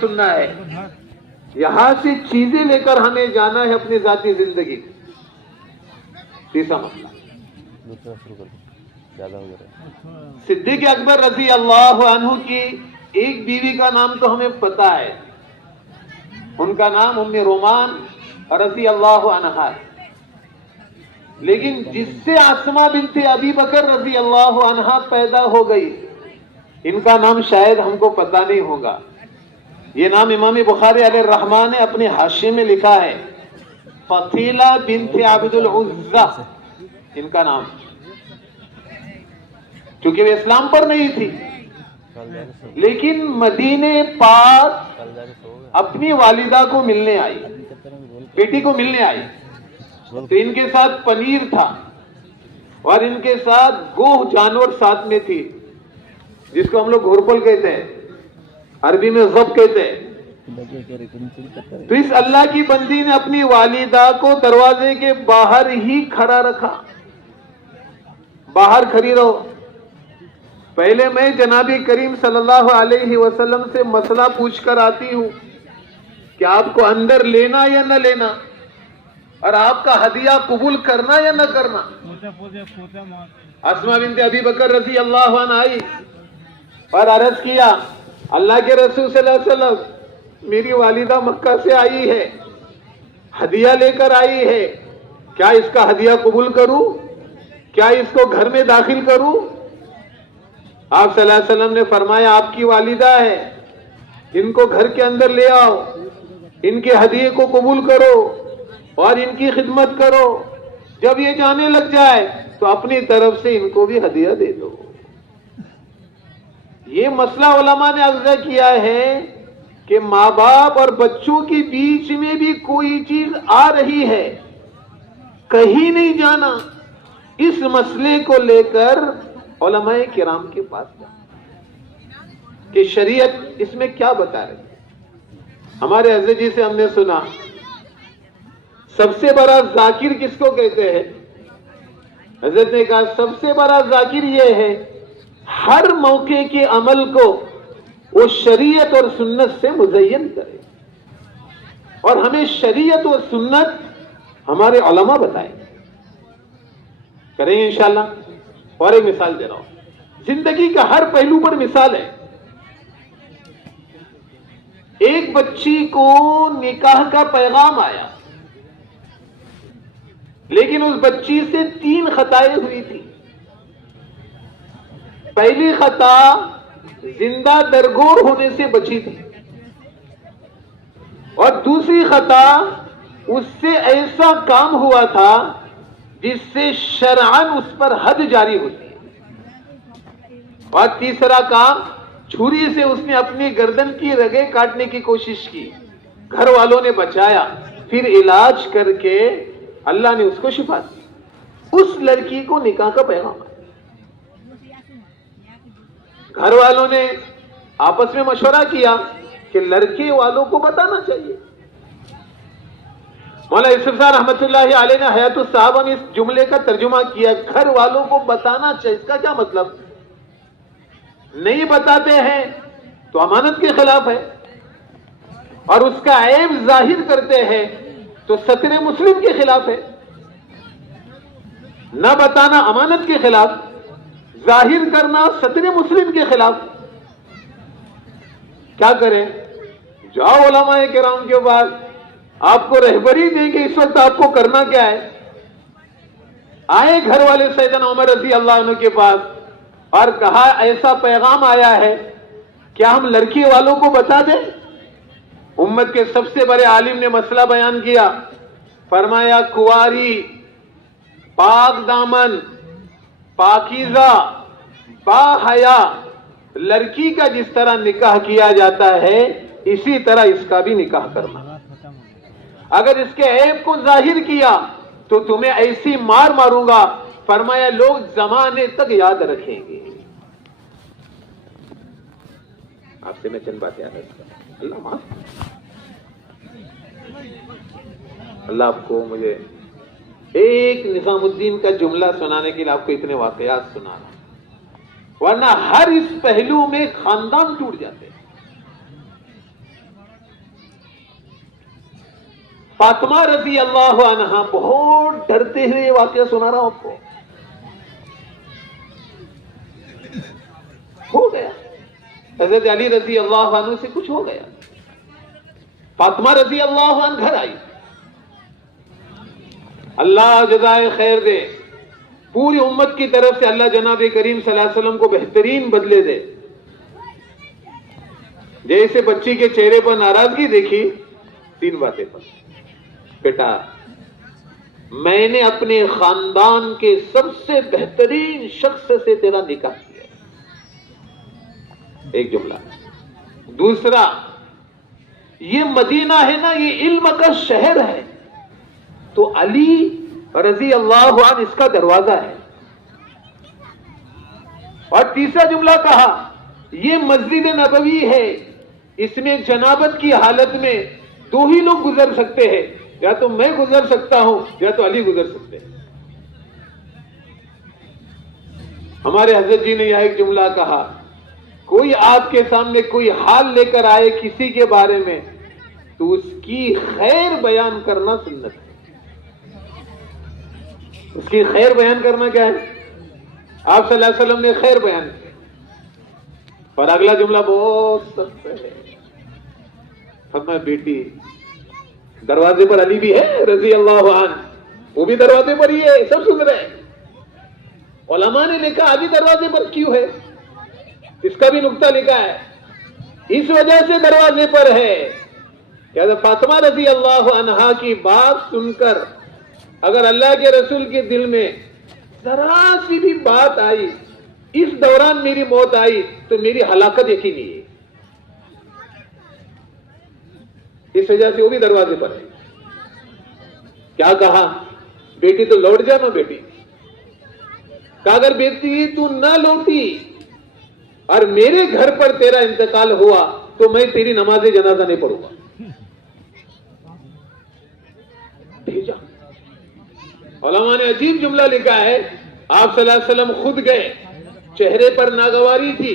سننا ہے, یہاں سے چیزیں لے کر ہمیں جانا ہے اپنی ذاتی زندگی. تیسرا مسئلہ, صدیق اکبر رضی اللہ عنہ کی ایک بیوی کا نام تو ہمیں پتا ہے, ان کا نام ام رومان رضی اللہ عنہا ہے. لیکن جس سے اسما بنت ابی بکر رضی اللہ عنہا پیدا ہو گئی, ان کا نام شاید ہم کو پتا نہیں ہوگا. یہ نام امام بخاری علیہ الرحمہ نے اپنے حاشیے میں لکھا ہے, فصیلہ بنت عبد العزہ ان کا نام, چونکہ وہ اسلام پر نہیں تھی, لیکن مدینے پاک اپنی والدہ کو ملنے آئی, بیٹی کو ملنے آئی. تو ان کے ساتھ پنیر تھا اور ان کے ساتھ گوہ جانور ساتھ میں تھی, جس کو ہم لوگ گھورپل کہتے ہیں, عربی میں ضب کہتے ہیں. تو اس اللہ کی بندی نے اپنی والدہ کو دروازے کے باہر ہی کھڑا رکھا, باہر کھڑی رہو, پہلے میں جناب کریم صلی اللہ علیہ وسلم سے مسئلہ پوچھ کر آتی ہوں کہ آپ کو اندر لینا یا نہ لینا, اور آپ کا ہدیہ قبول کرنا یا نہ کرنا. اسما بنت ابی بکر رضی اللہ عنہ آئی اور عرض کیا, اللہ کے رسول صلی اللہ علیہ وسلم, میری والدہ مکہ سے آئی ہے, ہدیہ لے کر آئی ہے, کیا اس کا ہدیہ قبول کروں, کیا اس کو گھر میں داخل کروں؟ آپ صلی اللہ علیہ وسلم نے فرمایا, آپ کی والدہ ہے, ان کو گھر کے اندر لے آؤ, ان کے ہدیے کو قبول کرو اور ان کی خدمت کرو. جب یہ جانے لگ جائے تو اپنی طرف سے ان کو بھی ہدیہ دے دو. یہ مسئلہ علماء نے عرض کیا ہے کہ ماں باپ اور بچوں کے بیچ میں بھی کوئی چیز آ رہی ہے, کہیں نہیں جانا, اس مسئلے کو لے کر علماء کرام کے پاس جانا کہ شریعت اس میں کیا بتا رہی ہے. ہمارے حضرت جی سے ہم نے سنا, سب سے بڑا ذاکر کس کو کہتے ہیں؟ حضرت نے کہا, سب سے بڑا ذاکر یہ ہے ہر موقع کے عمل کو وہ شریعت اور سنت سے مزین کرے, اور ہمیں شریعت اور سنت ہمارے علماء بتائیں. کریں گے انشاءاللہ. اور ایک مثال دے رہا ہوں, زندگی کا ہر پہلو پر مثال ہے. ایک بچی کو نکاح کا پیغام آیا, لیکن اس بچی سے 3 خطائیں ہوئی تھی. پہلی خطا زندہ درگور ہونے سے بچی تھی, اور دوسری خطا اس سے ایسا کام ہوا تھا جس سے شرعاً اس پر حد جاری ہوتی ہے, اور تیسرا کام چھری سے اس نے اپنی گردن کی رگیں کاٹنے کی کوشش کی, گھر والوں نے بچایا, پھر علاج کر کے اللہ نے اس کو شفا دی. اس لڑکی کو نکاح کا پیغام آیا. گھر والوں نے آپس میں مشورہ کیا کہ لڑکے والوں کو بتانا چاہیے. مولانا یوسف صاحب رحمۃ اللہ علیہ نے حیات الصحابہ میں اس جملے کا ترجمہ کیا, گھر والوں کو بتانا چاہیے. اس کا کیا مطلب؟ نہیں بتاتے ہیں تو امانت کے خلاف ہے, اور اس کا عیب ظاہر کرتے ہیں تو ستر مسلم کے خلاف ہے. نہ بتانا امانت کے خلاف, ظاہر کرنا ستر مسلم کے خلاف. کیا کریں؟ جاؤ علماء کرام کے پاس, آپ کو رہبری دیں کہ اس وقت آپ کو کرنا کیا ہے. آئے گھر والے سیدنا عمر رضی اللہ عنہ کے پاس اور کہا, ایسا پیغام آیا ہے, کیا ہم لڑکی والوں کو بتا دیں؟ امت کے سب سے بڑے عالم نے مسئلہ بیان کیا, فرمایا, کواری, پاک دامن, پاکیزہ, با حیا لڑکی کا جس طرح نکاح کیا جاتا ہے, اسی طرح اس کا بھی نکاح کرنا. اگر اس کے عیب کو ظاہر کیا تو تمہیں ایسی مار ماروں گا, فرمایا لوگ زمانے تک یاد رکھیں گے. آپ سے میں چند باتیں یاد رکھتا ہوں. اللہ معاف, اللہ آپ کو مجھے ایک نظام الدین کا جملہ سنانے کے لیے آپ کو اتنے واقعات سنانا, ورنہ ہر اس پہلو میں خاندان ٹوٹ جاتے ہیں. فاطمہ رضی اللہ عنہا بہت ڈرتے ہوئے یہ واقعہ سنا رہا ہوں آپ کو. ہو گیا حضرت علی رضی اللہ عنہ سے کچھ ہو گیا. فاطمہ رضی اللہ عنہ گھر آئی. اللہ جزائے خیر دے, پوری امت کی طرف سے اللہ جناب کریم صلی اللہ علیہ وسلم کو بہترین بدلے دے. جیسے بچی کے چہرے پر ناراضگی دیکھی, 3 باتیں پر. بیٹا, میں نے اپنے خاندان کے سب سے بہترین شخص سے تیرا نکاح کیا. ایک جملہ. دوسرا, یہ مدینہ ہے نا, یہ علم کا شہر ہے, تو علی رضی اللہ عنہ اس کا دروازہ ہے. اور تیسرا جملہ کہا, یہ مسجد نبوی ہے, اس میں جنابت کی حالت میں 2 ہی لوگ گزر سکتے ہیں, یا تو میں گزر سکتا ہوں یا تو علی گزر سکتے ہیں. ہمارے حضرت جی نے یہاں ایک جملہ کہا, کوئی آپ کے سامنے کوئی حال لے کر آئے کسی کے بارے میں تو اس کی خیر بیان کرنا سنت ہے. اس کی خیر بیان کرنا کیا ہے؟ آپ صلی اللہ علیہ وسلم نے خیر بیان کیا. اور اگلا جملہ بہت سخت ہے. فرمایا بیٹی, دروازے پر علی بھی ہے رضی اللہ عنہ, وہ بھی دروازے پر ہی ہے, سب سن رہے ہیں. علماء نے لکھا علی دروازے پر کیوں ہے, اس کا بھی نقطہ لکھا ہے. اس وجہ سے دروازے پر ہے کہ فاطمہ رضی اللہ عنہا کی بات سن کر اگر اللہ کے رسول کے دل میں ذرا سی بھی بات آئی, اس دوران میری موت آئی, تو میری ہلاکت یقینی ہے. اس وجہ سے وہ بھی دروازے پر ہے. کیا کہا, بیٹی تو لوٹ جا نا بیٹی. کہ اگر بیٹی تو نہ لوٹی اور میرے گھر پر تیرا انتقال ہوا تو میں تیری نماز جنازہ نہیں پڑھوں گا. بھیجا. علماء نے عجیب جملہ لکھا ہے, آپ صلی اللہ علیہ وسلم خود گئے, چہرے پر ناگواری تھی.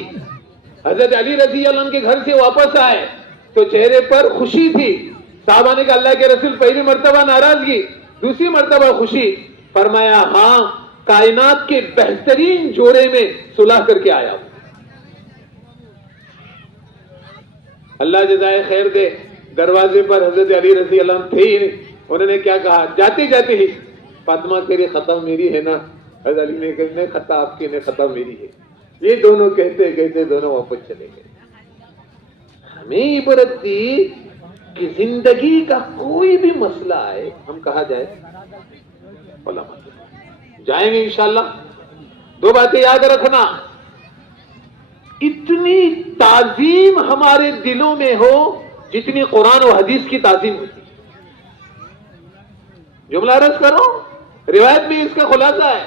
حضرت علی رضی اللہ عنہ کے گھر سے واپس آئے تو چہرے پر خوشی تھی. صحابہ نے کہا اللہ کے رسول, پہلی مرتبہ ناراضگی, دوسری مرتبہ خوشی. فرمایا ہاں, کائنات کے بہترین جوڑے میں صلح کر کے آیا ہوں. اللہ جزائے خیر دے. دروازے پر حضرت علی رضی اللہ عنہ تھے ہی نہیں. انہوں نے کیا کہا, جاتے جاتے ہی, فاطمہ تیری خطا میری ہے نا. حضرت علی نے کہا نہیں, خطا آپ کی نہیں, خطا میری ہے. یہ دونوں کہتے کہتے دونوں واپس چلے گئے. ہمیں عبرت تھی کہ زندگی کا کوئی بھی مسئلہ آئے, ہم کہا جائے علماء جائیں گے انشاءاللہ. 2 باتیں یاد رکھنا, اتنی تعظیم ہمارے دلوں میں ہو جتنی قرآن و حدیث کی تعظیم ہوتی. جملہ عرض کرو, روایت میں اس کا خلاصہ ہے.